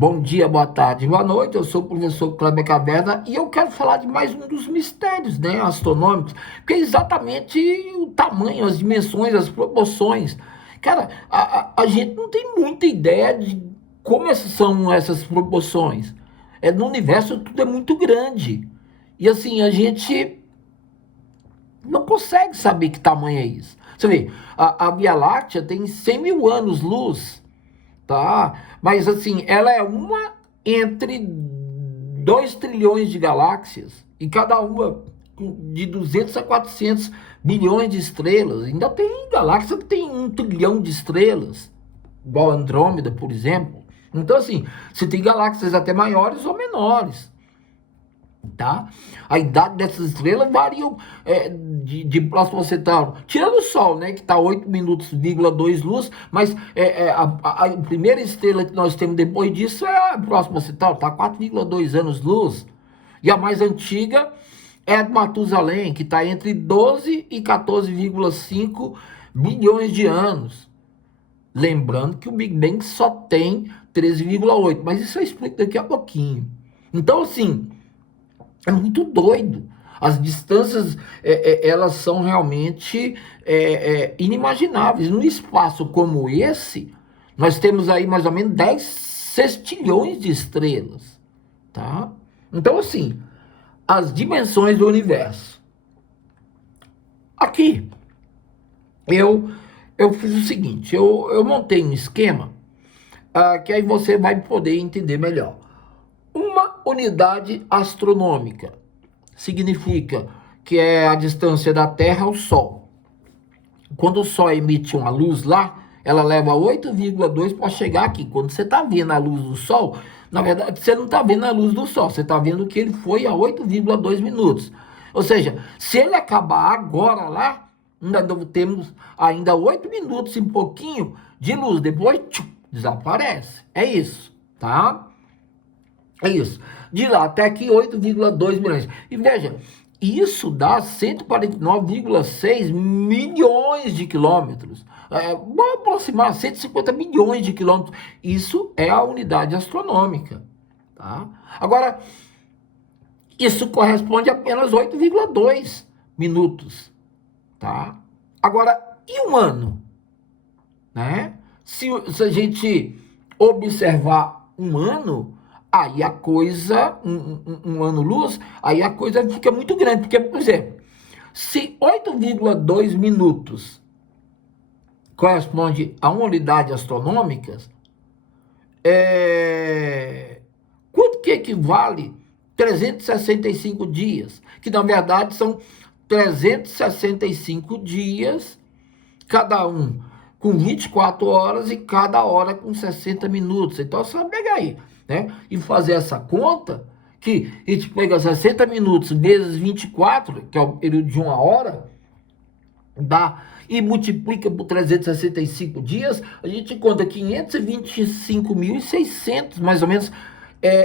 Bom dia, boa tarde, boa noite. Eu sou o professor Kleber Caverna e eu quero falar de mais um dos mistérios, né, astronômicos, que é exatamente o tamanho, as dimensões, as proporções. Cara, a gente não tem muita ideia de como são essas proporções. No universo tudo é muito grande. E assim, a gente não consegue saber que tamanho é isso. Você vê, a Via Láctea tem 100 mil anos-luz, tá? Mas assim, ela é uma entre 2 trilhões de galáxias, e cada uma de 200 a 400 bilhões de estrelas. Ainda tem galáxia que tem 1 trilhão de estrelas, igual a Andrômeda, por exemplo. Então, assim, você tem galáxias até maiores ou menores, tá? A idade dessas estrelas varia de Próxima Centauro, tirando o Sol, né, que está 8 minutos,2 luz, mas a primeira estrela que nós temos depois disso é a Próxima Centauro, está 4,2 anos luz, e a mais antiga é a de Matusalém, que está entre 12 e 14,5 bilhões de anos. Lembrando que o Big Bang só tem 13,8, mas isso eu explico daqui a pouquinho. Então, assim, é muito doido. As distâncias, elas são realmente inimagináveis. Num espaço como esse, nós temos aí mais ou menos 10 sextilhões de estrelas, tá? Então, assim, as dimensões do universo. Aqui, eu fiz o seguinte, eu montei um esquema que aí você vai poder entender melhor. Uma unidade astronômica significa que é a distância da Terra ao Sol. Quando o Sol emite uma luz lá, ela leva 8,2 para chegar aqui. Quando você está vendo a luz do Sol, na verdade você não está vendo a luz do Sol, você está vendo que ele foi a 8,2 minutos. Ou seja, se ele acabar agora lá, ainda temos ainda 8 minutos e um pouquinho de luz. Depois, desaparece. É isso, tá? É isso. De lá até aqui, 8,2 milhões. E veja, isso dá 149,6 milhões de quilômetros. Vamos aproximar 150 milhões de quilômetros. Isso é a unidade astronômica. Tá? Agora, isso corresponde a apenas 8,2 minutos. Tá? Agora, e um ano? Né? Se a gente observar um ano, aí a coisa, um ano-luz, aí a coisa fica muito grande. Porque, por exemplo, se 8,2 minutos corresponde a uma unidade astronômica, quanto que equivale 365 dias? Que, na verdade, são 365 dias, cada um com 24 horas e cada hora com 60 minutos. Então, você vai pegar aí, né? E fazer essa conta, que a gente pega 60 minutos vezes 24, que é o período de uma hora, dá, e multiplica por 365 dias, a gente conta 525.600, mais ou menos,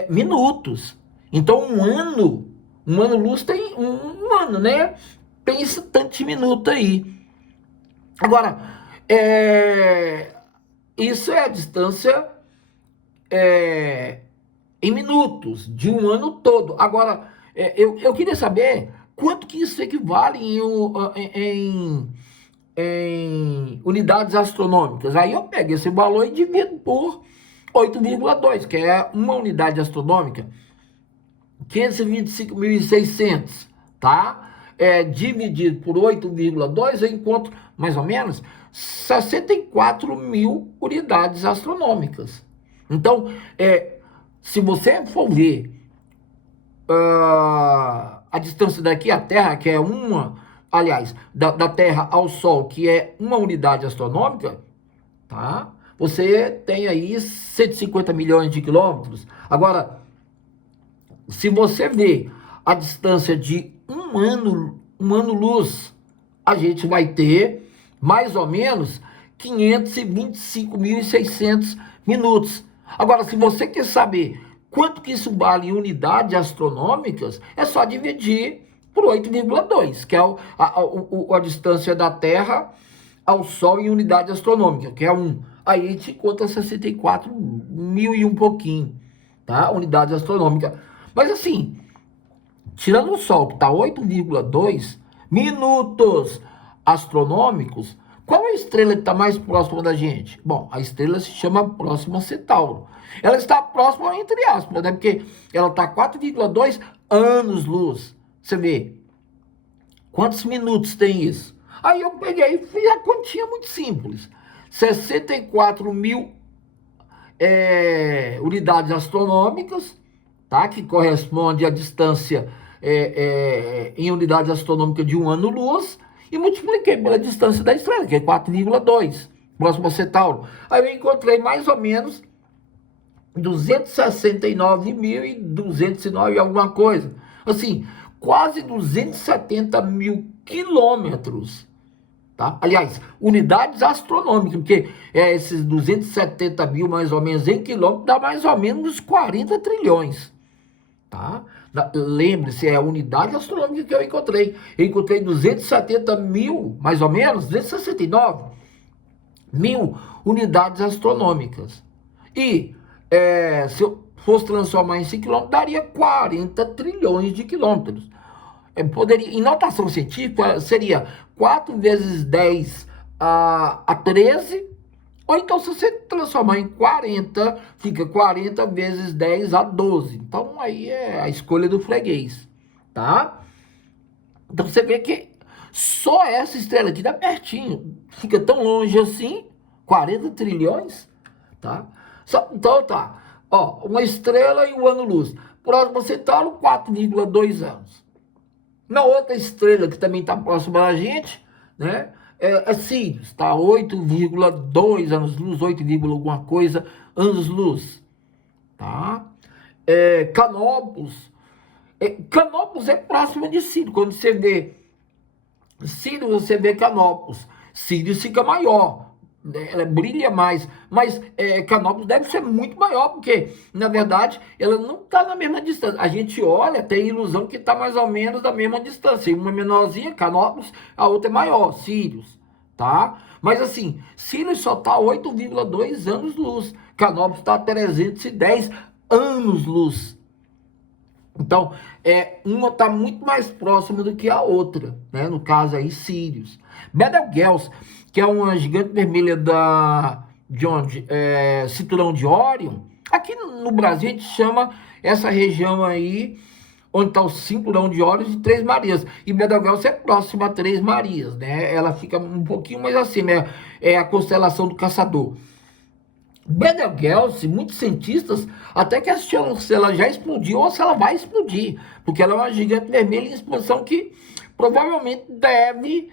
minutos. Então, um ano-luz tem um ano, né? Tem esse tanto de minuto aí. Agora, isso é a distância em minutos, de um ano todo. Agora, eu queria saber quanto que isso equivale em unidades astronômicas. Aí eu pego esse valor e divido por 8,2, que é uma unidade astronômica, 525.600, tá? Dividido por 8,2, eu encontro mais ou menos 64 mil unidades astronômicas. Então, se você for ver a distância daqui à Terra, que é da Terra ao Sol, que é uma unidade astronômica, tá? Você tem aí 150 milhões de quilômetros. Agora, se você vê a distância de um ano-luz, a gente vai ter mais ou menos 525.600 minutos. Agora, se você quer saber quanto que isso vale em unidades astronômicas, é só dividir por 8,2, que é a distância da Terra ao Sol em unidade astronômica, que é 1. Aí a gente conta 64 mil e um pouquinho. tá? Unidades astronômicas. Mas assim, tirando o Sol, que está 8,2 minutos astronômicos, qual é a estrela que está mais próxima da gente? Bom, a estrela se chama Próxima Centauro. Ela está próxima, entre aspas, né? Porque ela está 4,2 anos-luz. Você vê, quantos minutos tem isso? Aí eu peguei e fiz a continha muito simples. 64 mil unidades astronômicas, tá? Que corresponde à distância em unidades astronômicas de um ano-luz, e multipliquei pela distância da estrela, que é 4,2, próximo a Centauro. Aí eu encontrei mais ou menos 269.209 alguma coisa. Assim, quase 270 mil quilômetros. Tá? Aliás, unidades astronômicas, porque esses 270 mil mais ou menos em quilômetros dá mais ou menos 40 trilhões. Tá? Lembre-se, é a unidade astronômica que eu encontrei. Eu encontrei 270 mil, mais ou menos, 269 mil unidades astronômicas. E se eu fosse transformar em 5 quilômetros, daria 40 trilhões de quilômetros. Poderia, em notação científica, seria 4 vezes 10 a 13, ou então, se você transformar em 40, fica 40 vezes 10 a 12. Então, aí é a escolha do freguês, tá? Então, você vê que só essa estrela aqui dá pertinho. Fica tão longe assim, 40 trilhões, tá? Então, tá. Ó, uma estrela e um ano-luz. Próximo a Centauro, 4,2 anos. Na outra estrela que também está próxima da gente, né? Sirius, tá? 8,2 anos-luz, 8, alguma coisa anos-luz, tá? Canopus. Canopus é próximo de Sirius. Quando você vê Sirius, você vê Canopus. Sirius fica maior, ela brilha mais, mas Canopus deve ser muito maior, porque, na verdade, ela não está na mesma distância. A gente olha, tem a ilusão que está mais ou menos da mesma distância. Uma menorzinha, Canopus, a outra é maior, Sirius, tá? Mas assim, Sirius só está 8,2 anos-luz. Canopus está 310 anos-luz. Então, uma está muito mais próxima do que a outra, né? No caso aí, Sirius. Betelgeuse, que é uma gigante vermelha de onde? Cinturão de Órion. Aqui no Brasil a gente chama essa região aí, onde está o cinturão de Órion, de Três Marias. E Betelgeuse é próxima a Três Marias, né? Ela fica um pouquinho mais acima, é a constelação do Caçador. Betelgeuse, muitos cientistas até questionam se ela já explodiu ou se ela vai explodir, porque ela é uma gigante vermelha em explosão que provavelmente deve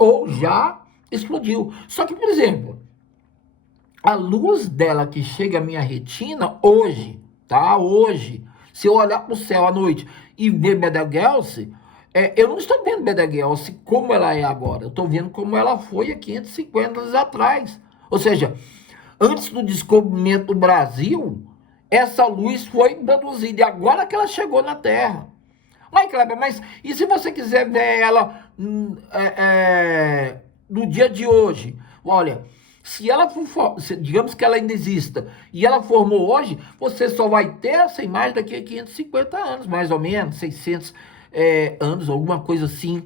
ou já explodiu. Só que, por exemplo, a luz dela que chega à minha retina hoje, tá? Hoje, se eu olhar para o céu à noite e ver Betelgeuse, eu não estou vendo Betelgeuse como ela é agora, eu estou vendo como ela foi há 550 anos atrás. Ou seja, antes do descobrimento do Brasil, essa luz foi produzida e agora que ela chegou na Terra. Mas, Kleber, e se você quiser ver ela no dia de hoje? Olha, se ela for, digamos que ela ainda exista, e ela formou hoje, você só vai ter essa imagem daqui a 550 anos, mais ou menos, 600 anos, alguma coisa assim.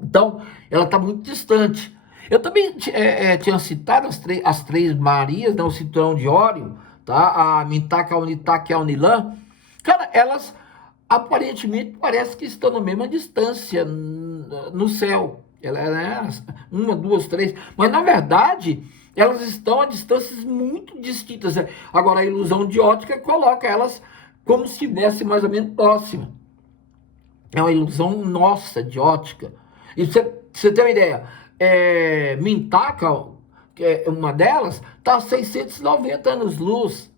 Então, ela está muito distante. Eu também tinha citado as três Marias, né, o cinturão de Órion, tá? A Mintaka, a Unitaka e a Unilã. Cara, elas aparentemente parece que estão na mesma distância no céu. Uma, duas, três. Mas, na verdade, elas estão a distâncias muito distintas. Agora, a ilusão de ótica coloca elas como se estivessem mais ou menos próximas. É uma ilusão nossa de ótica. E pra você ter uma ideia, Mintaka, que é uma delas, está a 690 anos-luz.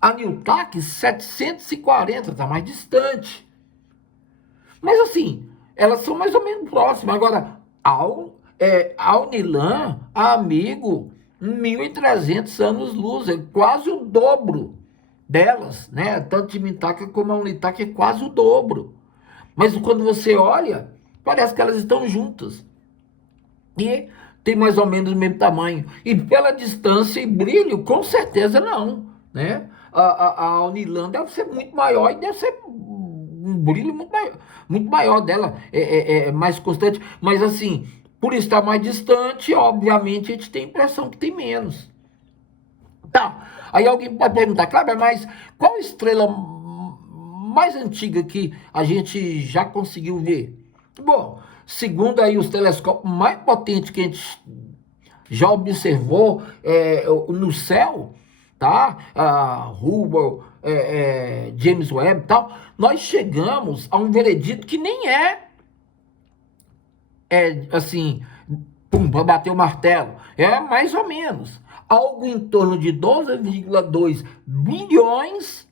A Niltak, 740, está mais distante. Mas assim, elas são mais ou menos próximas. Agora, a Unilã, amigo, 1.300 anos-luz, é quase o dobro delas, né? Tanto de Mintaka como a Unitaka é quase o dobro. Mas quando você olha, parece que elas estão juntas. E tem mais ou menos o mesmo tamanho. E pela distância e brilho, com certeza não, né? a Unilã deve ser muito maior e deve ser um brilho muito maior dela, é mais constante. Mas assim, por estar mais distante, obviamente a gente tem a impressão que tem menos. Tá, aí alguém pode perguntar, Kleber, mas qual estrela mais antiga que a gente já conseguiu ver? Bom, segundo aí os telescópios mais potentes que a gente já observou no céu, tá? Hubble, James Webb e tal, nós chegamos a um veredito que nem assim, pum, para bater o martelo. É mais ou menos algo em torno de 12,2 bilhões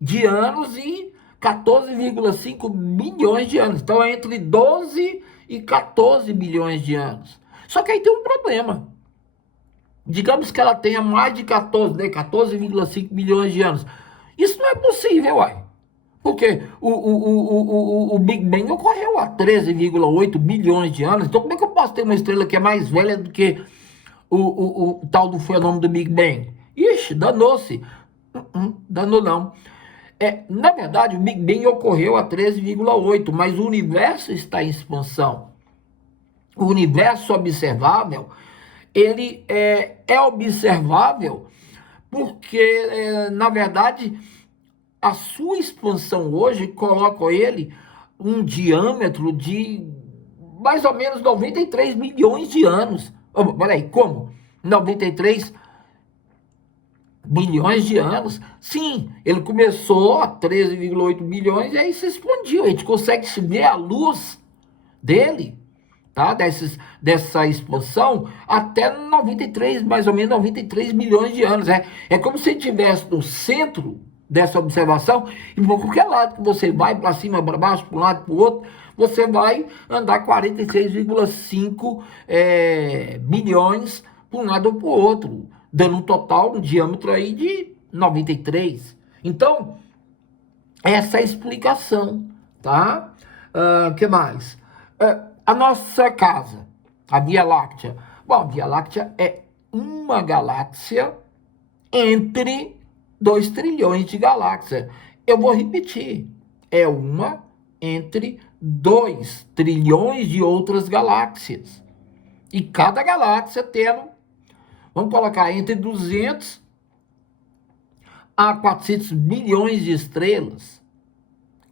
de anos e 14,5 bilhões de anos. Então é entre 12 e 14 bilhões de anos. Só que aí tem um problema. Digamos que ela tenha mais de 14, né, 14,5 bilhões de anos. Isso não é possível, uai. Porque o Big Bang ocorreu há 13,8 bilhões de anos. Então como é que eu posso ter uma estrela que é mais velha do que o tal do fenômeno do Big Bang? Ixi, danou-se. Danou não. Na verdade, o Big Bang ocorreu a 13,8, mas o universo está em expansão. O universo observável, ele é observável porque, na verdade, a sua expansão hoje coloca ele um diâmetro de mais ou menos 93 milhões de anos. Oh, peraí, como? 93 bilhões de anos? Sim, ele começou a 13,8 bilhões e aí se expandiu. A gente consegue ver a luz dele, tá? Dessa expansão até 93, mais ou menos 93 milhões de anos. É como se estivesse no centro dessa observação e por qualquer lado que você vai, para cima, para baixo, para um lado, para o outro, você vai andar 46,5 bilhões para um lado ou para o outro, dando um total, um diâmetro aí de 93. Então, essa é a explicação, tá? Que mais? A nossa casa, a Via Láctea. Bom, a Via Láctea é uma galáxia entre 2 trilhões de galáxias. Eu vou repetir. É uma entre 2 trilhões de outras galáxias. E cada galáxia tendo, vamos colocar, entre 200 a 400 bilhões de estrelas.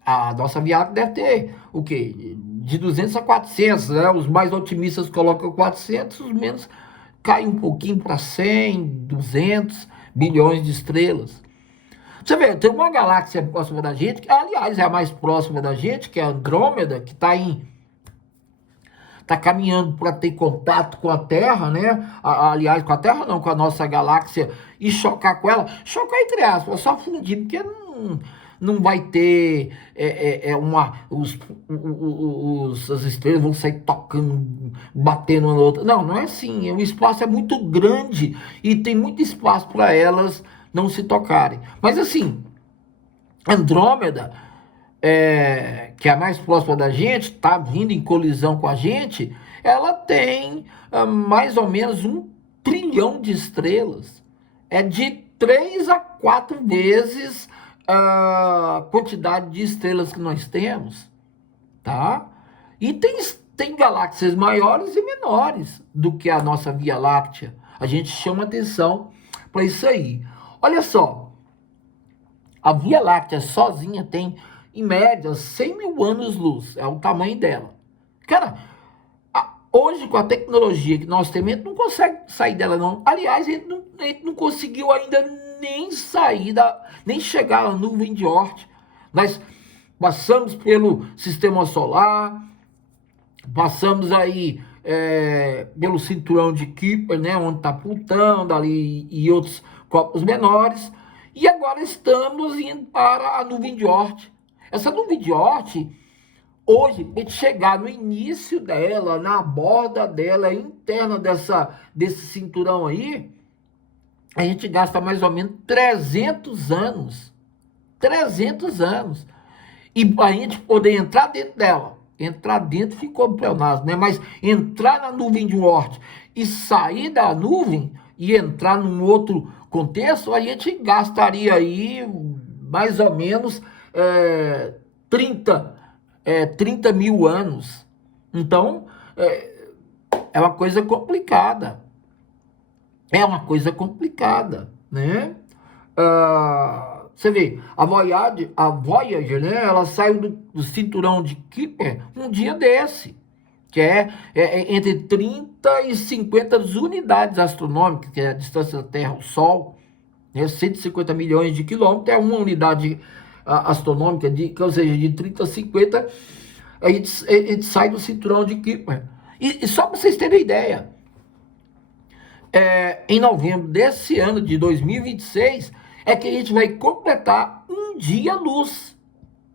A nossa Via Láctea deve ter o quê? De 200 a 400, né? Os mais otimistas colocam 400, os menos cai um pouquinho para 100, 200 bilhões de estrelas. Você vê, tem uma galáxia próxima da gente, que aliás é a mais próxima da gente, que é a Andrômeda, que está caminhando para ter contato com a Terra, né? Aliás, com a Terra não, com a nossa galáxia, e chocar com ela. Chocar entre aspas, só fundir, porque não vai ter as estrelas vão sair tocando, batendo uma na outra. Não é assim. O espaço é muito grande e tem muito espaço para elas não se tocarem. Mas assim, Andrômeda, que é a mais próxima da gente, está vindo em colisão com a gente, ela tem mais ou menos 1 trilhão de estrelas. É de 3 a 4 vezes a quantidade de estrelas que nós temos, tá? E tem galáxias maiores e menores do que a nossa Via Láctea. A gente chama atenção para isso aí. Olha só, a Via Láctea sozinha tem, em média, 100 mil anos-luz. É o tamanho dela. Cara, hoje, com a tecnologia que nós temos, a gente não consegue sair dela, não. Aliás, a gente não conseguiu ainda nem chegar à nuvem de Oort. Nós passamos pelo sistema solar, passamos aí pelo cinturão de Kuiper, né, onde está Plutão, dali, e outros corpos menores, e agora estamos indo para a nuvem de Oort. Essa nuvem de Oort, hoje, para gente chegar no início dela, na borda dela, interna desse cinturão aí, a gente gasta mais ou menos 300 anos. 300 anos. E a gente poder entrar dentro dela. Entrar dentro ficou pleonasmo, né? Mas entrar na nuvem de Oort e sair da nuvem e entrar num outro contexto, a gente gastaria aí mais ou menos 30 mil anos. Então, é uma coisa complicada. É uma coisa complicada, né? Você vê, a Voyager, né? Ela saiu do cinturão de Kuiper um dia desse, que é entre 30 e 50 unidades astronômicas, que é a distância da Terra ao Sol, né? 150 milhões de quilômetros, é uma unidade astronômica, ou seja, de 30 a 50, a gente sai do cinturão de Kuiper. E só para vocês terem ideia, em novembro desse ano de 2026, é que a gente vai completar um dia-luz.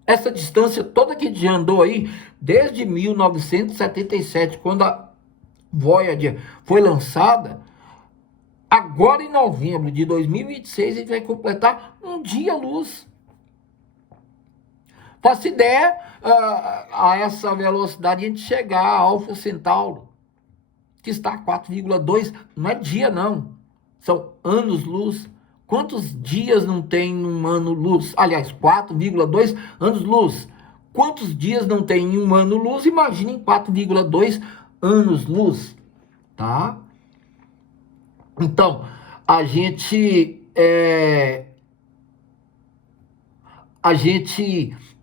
Essa distância toda que a gente andou aí, desde 1977, quando a Voyager foi lançada, agora em novembro de 2026, a gente vai completar um dia-luz. Faça ideia a essa velocidade a gente chegar a Alfa Centauro, que está a 4,2, não é dia não, são anos-luz. Quantos dias não tem um ano-luz? Aliás, 4,2 anos-luz. Quantos dias não tem em um ano-luz? Imaginem 4,2 anos-luz, tá? Então, a gente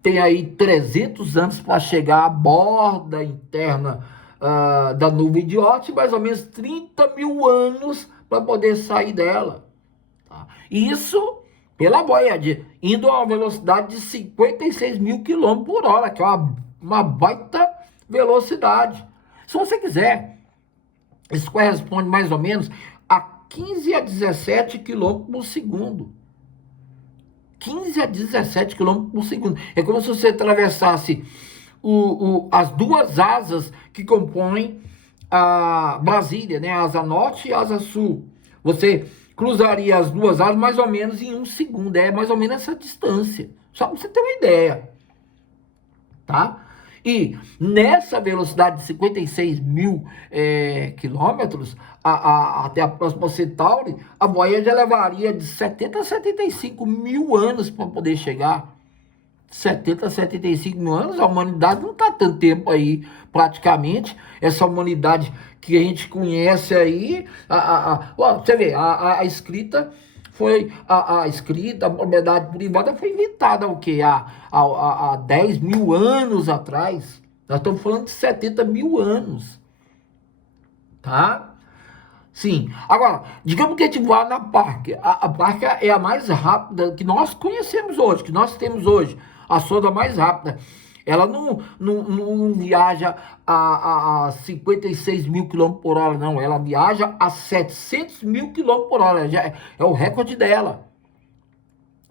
tem aí 300 anos para chegar à borda interna da nuvem de Oort, mais ou menos 30 mil anos para poder sair dela. Tá? Isso pela Voyager, indo a uma velocidade de 56 mil quilômetros por hora, que é uma baita velocidade. Se você quiser, isso corresponde mais ou menos a 15 a 17 quilômetros por segundo. 15 a 17 quilômetros por segundo. É como se você atravessasse as duas asas que compõem a Brasília, né? A asa norte e a asa sul. Você cruzaria as duas asas mais ou menos em um segundo. É mais ou menos essa distância. Só para você ter uma ideia. Tá? E nessa velocidade de 56 mil quilômetros, até a próxima Centauri, a Voyager levaria de 70 a 75 mil anos para poder chegar. 70 a 75 mil anos, a humanidade não está tanto tempo aí, praticamente. Essa humanidade que a gente conhece aí, você vê, a escrita foi, a escrita, a propriedade privada foi inventada o quê? Há 10 mil anos atrás. Nós estamos falando de 70 mil anos. Tá? Sim. Agora, digamos que a gente voar na Parker. A Parker é a mais rápida que nós conhecemos hoje, que nós temos hoje. A sonda mais rápida. Ela não viaja a 56 mil quilômetros por hora, não. Ela viaja a 700 mil quilômetros por hora. Já é o recorde dela.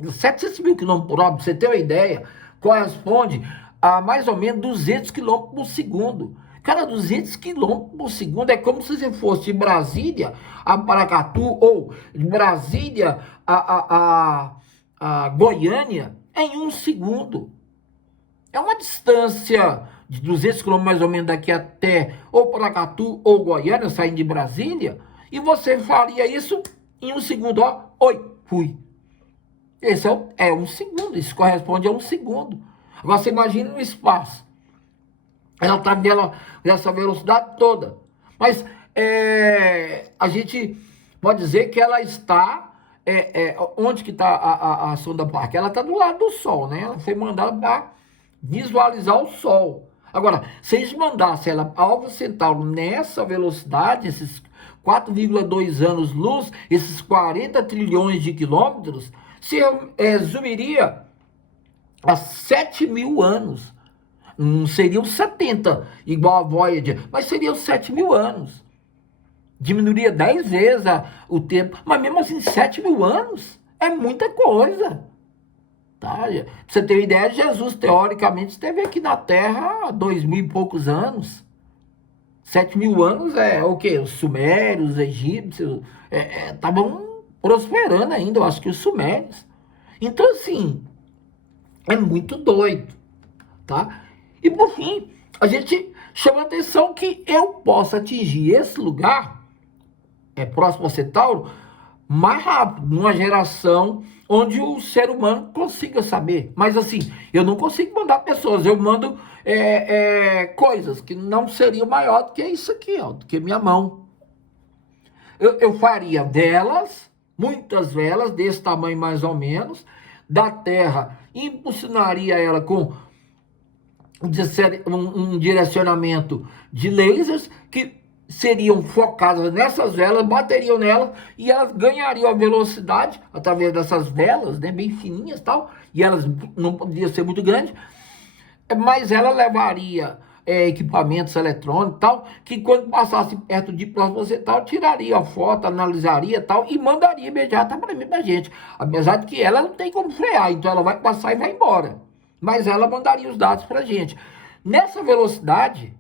700 mil quilômetros por hora, para você ter uma ideia, corresponde a mais ou menos 200 quilômetros por segundo. Cara, 200 quilômetros por segundo é como se você fosse de Brasília a Paracatu ou de Brasília a Goiânia em um segundo. É uma distância de 200 quilômetros mais ou menos daqui até ou Paracatu ou Goiânia, saindo de Brasília, e você faria isso em um segundo. Ó, oi, fui. Esse é um segundo, isso corresponde a um segundo. Agora você imagina no espaço. Ela está nessa velocidade toda. Mas a gente pode dizer que ela está... onde que está a sonda Parker? Ela está do lado do Sol, né? Ela foi mandada para visualizar o Sol. Agora, se a gente mandasse ela para Alfa Centauro nessa velocidade, esses 4,2 anos-luz, esses 40 trilhões de quilômetros, se resumiria a 7 mil anos. Não seriam 70, igual a Voyager, mas seriam 7 mil anos. Diminuiria 10 vezes o tempo, mas mesmo assim, 7 mil anos é muita coisa. Tá? Pra você ter uma ideia, Jesus, teoricamente, esteve aqui na Terra há 2.000 e poucos anos. 7 mil anos é o quê? Os sumérios, os egípcios, estavam prosperando ainda, eu acho que os sumérios. Então, assim, é muito doido, tá? E por fim, a gente chama a atenção que eu possa atingir esse lugar, próximo a Centauro, mais rápido, numa geração onde o ser humano consiga saber. Mas assim, eu não consigo mandar pessoas, eu mando coisas que não seriam maior do que isso aqui, ó, do que minha mão. Eu faria velas, muitas velas, desse tamanho mais ou menos, da Terra, impulsionaria ela com um direcionamento de lasers que seriam focadas nessas velas, bateriam nelas e elas ganhariam a velocidade através dessas velas, né, bem fininhas e tal, e elas não poderiam ser muito grandes, mas ela levaria equipamentos eletrônicos e tal, que quando passasse perto de você tal, tiraria a foto, analisaria tal, e mandaria imediatamente pra gente. Apesar de que ela não tem como frear, então ela vai passar e vai embora. Mas ela mandaria os dados pra gente. Nessa velocidade,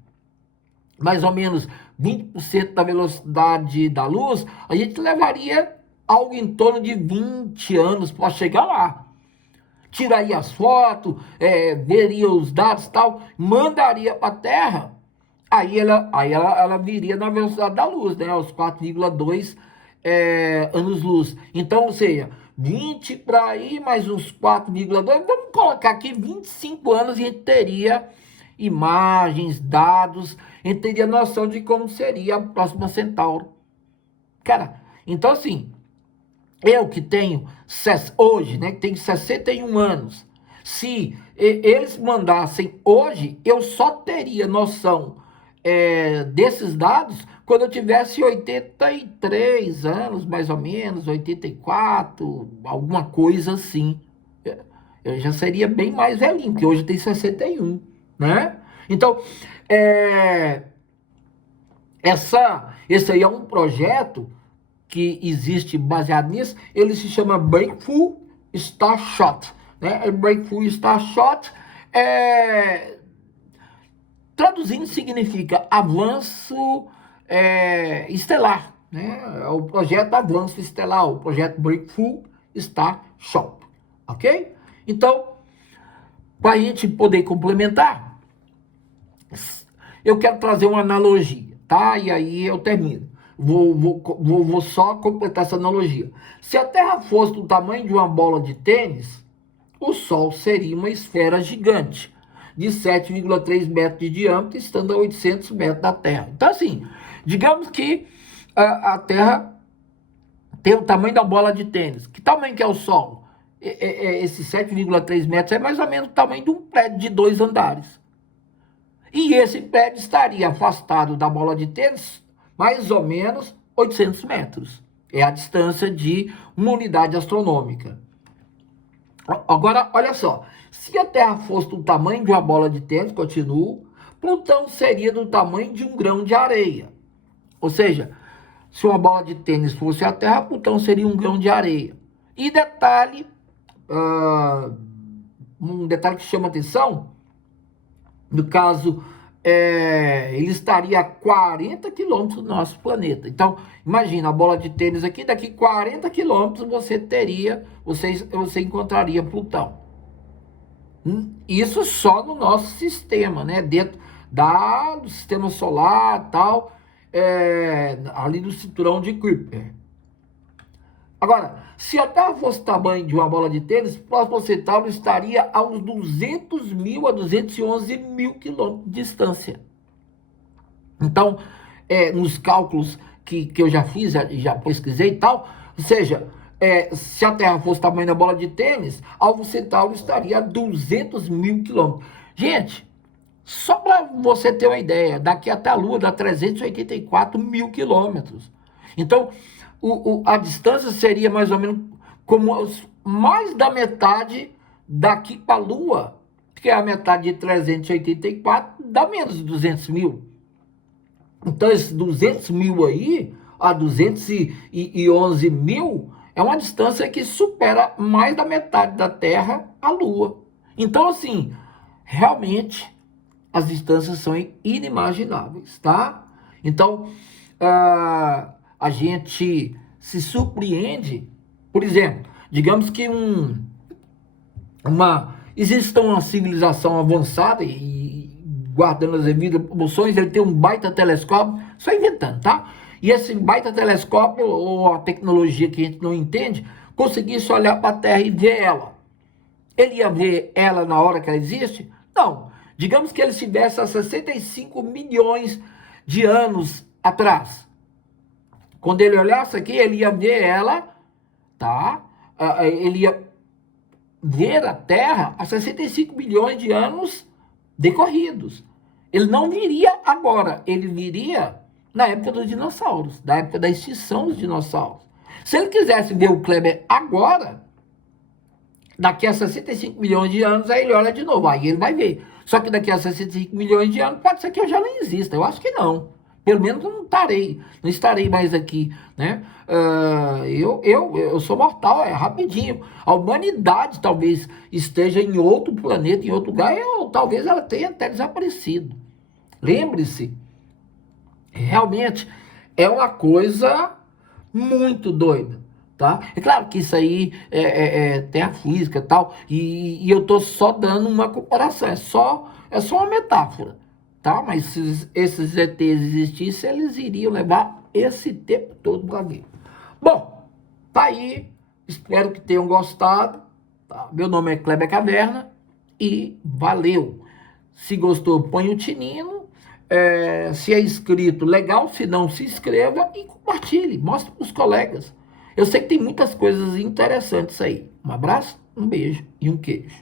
mais ou menos 20% da velocidade da luz, a gente levaria algo em torno de 20 anos para chegar lá. Tiraria as fotos, veria os dados e tal, mandaria para a Terra, aí ela viria na velocidade da luz, né, aos 4,2 anos-luz. Então, ou seja, 20 para aí, mais uns 4,2, vamos colocar aqui 25 anos e a gente teria imagens, dados, a gente teria noção de como seria a próxima Centauro. Cara, então assim, eu que tenho, hoje, né, que tenho 61 anos, se eles mandassem hoje, eu só teria noção desses dados quando eu tivesse 83 anos, mais ou menos, 84, alguma coisa assim. Eu já seria bem mais velhinho, porque hoje tem 61, né? Então, esse aí é um projeto que existe baseado nisso, ele se chama Breakthrough Starshot, né? Breakthrough Starshot, traduzindo, significa avanço estelar, né? É o projeto avanço estelar, o projeto Breakthrough Starshot, ok? Então, para a gente poder complementar, eu quero trazer uma analogia, tá? E aí eu termino. Vou só completar essa analogia. Se a Terra fosse do tamanho de uma bola de tênis, o Sol seria uma esfera gigante, de 7,3 metros de diâmetro, estando a 800 metros da Terra. Então, assim, digamos que a Terra tem o tamanho da bola de tênis. Que tamanho que é o Sol? Esses 7,3 metros é mais ou menos o tamanho de um prédio de 2 andares. E esse prédio estaria afastado da bola de tênis mais ou menos 800 metros. É a distância de uma unidade astronômica. Agora, olha só. Se a Terra fosse do tamanho de uma bola de tênis, continuo, Plutão seria do tamanho de um grão de areia. Ou seja, se uma bola de tênis fosse a Terra, Plutão seria um grão de areia. E detalhe, um detalhe que chama atenção, no caso, ele estaria a 40 quilômetros do nosso planeta. Então, imagina, a bola de tênis aqui, daqui 40 quilômetros você encontraria Plutão. Isso só no nosso sistema, né? Dentro do sistema solar, tal, ali do cinturão de Kuiper. Agora, se a Terra fosse o tamanho de uma bola de tênis, o próximo Centauro estaria a uns 200 mil a 211 mil quilômetros de distância. Então, nos cálculos que eu já fiz, já pesquisei e tal, ou seja, se a Terra fosse o tamanho da bola de tênis, Alfa Centauro estaria a 200 mil quilômetros. Gente, só para você ter uma ideia, daqui até a Lua dá 384 mil quilômetros. Então, a distância seria mais ou menos como mais da metade daqui para a Lua, que é a metade de 384, dá menos de 200 mil. Então, esses 200 mil aí, a 211 mil, é uma distância que supera mais da metade da Terra à Lua. Então, assim, realmente, as distâncias são inimagináveis, tá? Então, a gente se surpreende, por exemplo, digamos que exista uma civilização avançada e guardando as devidas proporções, ele tem um baita telescópio, só inventando, tá? e esse baita telescópio, ou a tecnologia que a gente não entende, conseguisse olhar para a Terra e ver ela. Ele ia ver ela na hora que ela existe? Não. Digamos que ele estivesse há 65 milhões de anos atrás. Quando ele olhasse aqui, ele ia ver ela, tá? Ele ia ver a Terra há 65 milhões de anos decorridos. Ele não viria agora, ele viria na época dos dinossauros, da época da extinção dos dinossauros. Se ele quisesse ver o Kleber agora, daqui a 65 milhões de anos, aí ele olha de novo, aí ele vai ver. Só que daqui a 65 milhões de anos, pode ser que eu já não exista, eu acho que não. Pelo menos eu não estarei mais aqui, né? Eu sou mortal, é rapidinho. A humanidade talvez esteja em outro planeta, em outro lugar, talvez ela tenha até desaparecido. Lembre-se, realmente é uma coisa muito doida, tá? É claro que isso aí tem a física e tal, e eu tô só dando uma comparação, é só uma metáfora, tá? Mas se esses ETs existissem, eles iriam levar esse tempo todo para ver. Bom, tá aí, espero que tenham gostado, tá? Meu nome é Kleber Caverna e valeu! Se gostou, põe o tininho. Se é inscrito, legal. Se não, se inscreva e compartilhe. Mostre para os colegas. Eu sei que tem muitas coisas interessantes aí. Um abraço, um beijo e um queijo.